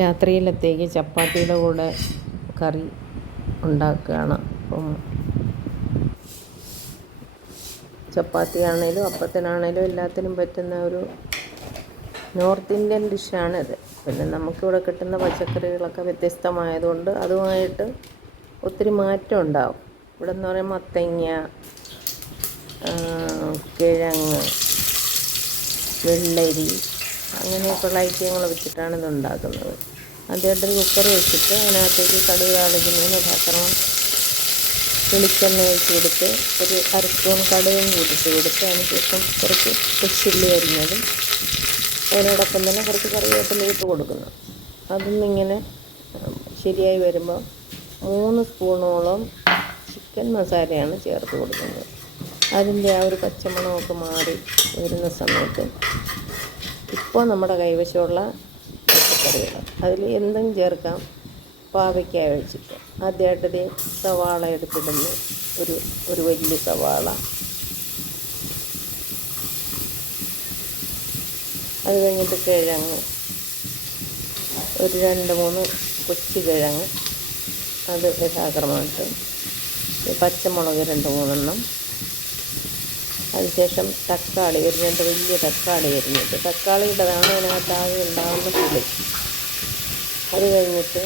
രാത്രിയിലത്തേക്ക് ചപ്പാത്തിയുടെ കൂടെ കറി ഉണ്ടാക്കുകയാണ്. അപ്പം ചപ്പാത്തി ആണേലും അപ്പത്തിനാണേലും എല്ലാത്തിനും പറ്റുന്ന ഒരു നോർത്ത് ഇന്ത്യൻ ഡിഷാണിത്. പിന്നെ നമുക്കിവിടെ കിട്ടുന്ന പച്ചക്കറികളൊക്കെ വ്യത്യസ്തമായതുകൊണ്ട് അതുമായിട്ട് ഒത്തിരി മാറ്റം ഉണ്ടാവും. ഇവിടെ എന്ന് പറയുമ്പോൾ മത്തങ്ങ കിഴങ്ങ് വെള്ളരി അങ്ങനെയൊക്കെയുള്ള ഐറ്റങ്ങൾ വെച്ചിട്ടാണ് ഇത് ഉണ്ടാക്കുന്നത് ആദ്യമായിട്ടൊരു കുക്കർ വെച്ചിട്ട് അതിനകത്തേക്ക് കടുക് താളിക്കുന്നതിന് യഥാക്രമം വെളിച്ചെണ്ണ ഒഴിച്ച് കൊടുത്ത് ഒരു അര സ്പൂൺ കടുകും കൂട്ടിട്ട് കൊടുത്ത് അതിന് ശേഷം കുറച്ച് കൊച്ചുള്ളി അരിഞ്ഞതും അതിനോടൊപ്പം തന്നെ കുറച്ച് കറിവേപ്പില ഇട്ട് കൊടുക്കുന്നു. അതൊന്നിങ്ങനെ ശരിയായി വരുമ്പോൾ മൂന്ന് സ്പൂണോളം ചിക്കൻ മസാലയാണ് ചേർത്ത് കൊടുക്കുന്നത്. അതിന്റെ ആ ഒരു പച്ചമണമൊക്കെ മാറി വരുന്ന സമയത്ത് ഇപ്പോൾ നമ്മുടെ കൈവശമുള്ള പച്ചക്കറികൾ അതിൽ എന്തും ചേർക്കാം. പാവയ്ക്ക വെച്ചിട്ട് ആദ്യമായിട്ടത് സവാള എടുത്തിടുന്നു ഒരു ഒരു വലിയ സവാള. അത് കഴിഞ്ഞിട്ട് കിഴങ്ങ്. ഒരു രണ്ട് മൂന്ന് കൊച്ചു കിഴങ്ങ്. അത് യഥാക്രമമായിട്ട് പച്ചമുളക് രണ്ട് മൂന്നെണ്ണം. അതിനുശേഷം തക്കാളി ഒരു രണ്ട് വലിയ തക്കാളി അരിഞ്ഞിട്ട് തക്കാളിയുടേതാണ് അതിനകത്ത് ആകെ ഉണ്ടാകുന്ന പുളി. അത് കഴിഞ്ഞിട്ട്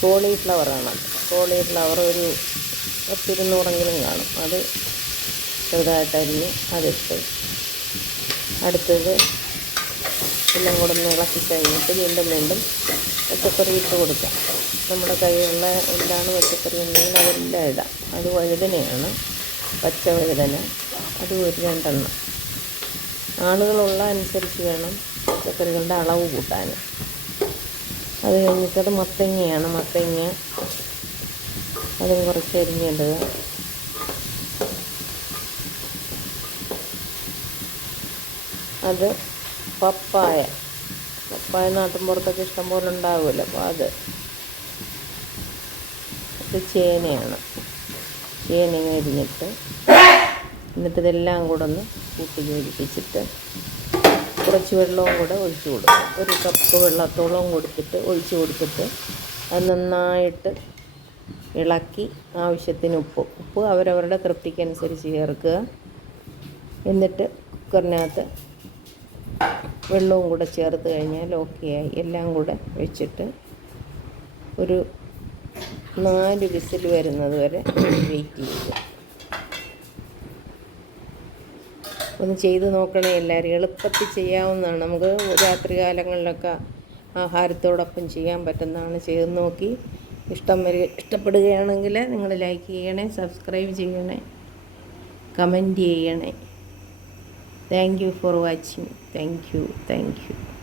കോളിഫ്ലവറാണ് കോളിഫ്ലവർ ഒരു പത്തിരുന്നൂറെങ്കിലും കാണും. അത് ചെറുതായിട്ട് അരിഞ്ഞ് അതിട്ട് അടുത്തത് എല്ലാം കൂടെ ഒന്ന് ഇളക്കി കഴിഞ്ഞിട്ട് വീണ്ടും വീണ്ടും പച്ചക്കറി ഇട്ട് കൊടുക്കാം. നമ്മുടെ കയ്യിലുള്ള എന്താണ് പച്ചക്കറി ഉണ്ടെങ്കിൽ അതെല്ലാം ഇടാം. അത് വഴുതനയാണ്. പച്ച വഴുതന അത് ഒരു രണ്ടെണ്ണം. ആളുകളുള്ള അനുസരിച്ച് വേണം പച്ചക്കറികളുടെ അളവ് കൂട്ടാൻ. അത് കഴിഞ്ഞിട്ടത് മത്തങ്ങയാണ് മത്തങ്ങ അതും കുറച്ച് അരിഞ്ഞേണ്ടത് അത് പപ്പായ. പപ്പായ നാട്ടിൻപുറത്തൊക്കെ ഇഷ്ടം പോലെ ഉണ്ടാവുമല്ലോ അപ്പോൾ അത്. ഇത് ചേനയാണ്. ചേനയും അരിഞ്ഞിട്ട് എന്നിട്ട് ഇതെല്ലാം കൂടെ ഒന്ന് കൂട്ടി യോജിപ്പിച്ചിട്ട് കുറച്ച് വെള്ളവും കൂടെ ഒഴിച്ചു കൊടുക്കും. ഒരു കപ്പ് വെള്ളത്തോളം കൊടുത്തിട്ട് ഒഴിച്ച് കൊടുത്തിട്ട് അത് നന്നായിട്ട് ഇളക്കി ആവശ്യത്തിന് ഉപ്പ്. ഉപ്പ് അവരവരുടെ തൃപ്തിക്കനുസരിച്ച് ചേർക്കുക. എന്നിട്ട് കുക്കറിനകത്ത് വെള്ളവും കൂടെ ചേർത്ത് കഴിഞ്ഞാൽ ഓക്കെയായി എല്ലാം കൂടെ വെച്ചിട്ട് ഒരു നാല് വിസിൽ വരുന്നത് വരെ വെയിറ്റ് ചെയ്യുക. ഒന്ന് ചെയ്ത് നോക്കണേ എല്ലാവരും. എളുപ്പത്തിൽ ചെയ്യാവുന്നതാണ്. നമുക്ക് രാത്രി കാലങ്ങളിലൊക്കെ ആഹാരത്തോടൊപ്പം ചെയ്യാൻ പറ്റുന്നതാണ്. ചെയ്ത് നോക്കി ഇഷ്ടം വരിക ഇഷ്ടപ്പെടുകയാണെങ്കിൽ നിങ്ങൾ ലൈക്ക് ചെയ്യണേ സബ്സ്ക്രൈബ് ചെയ്യണേ കമന്റ് ചെയ്യണേ. Thank you for watching. Thank you. Thank you.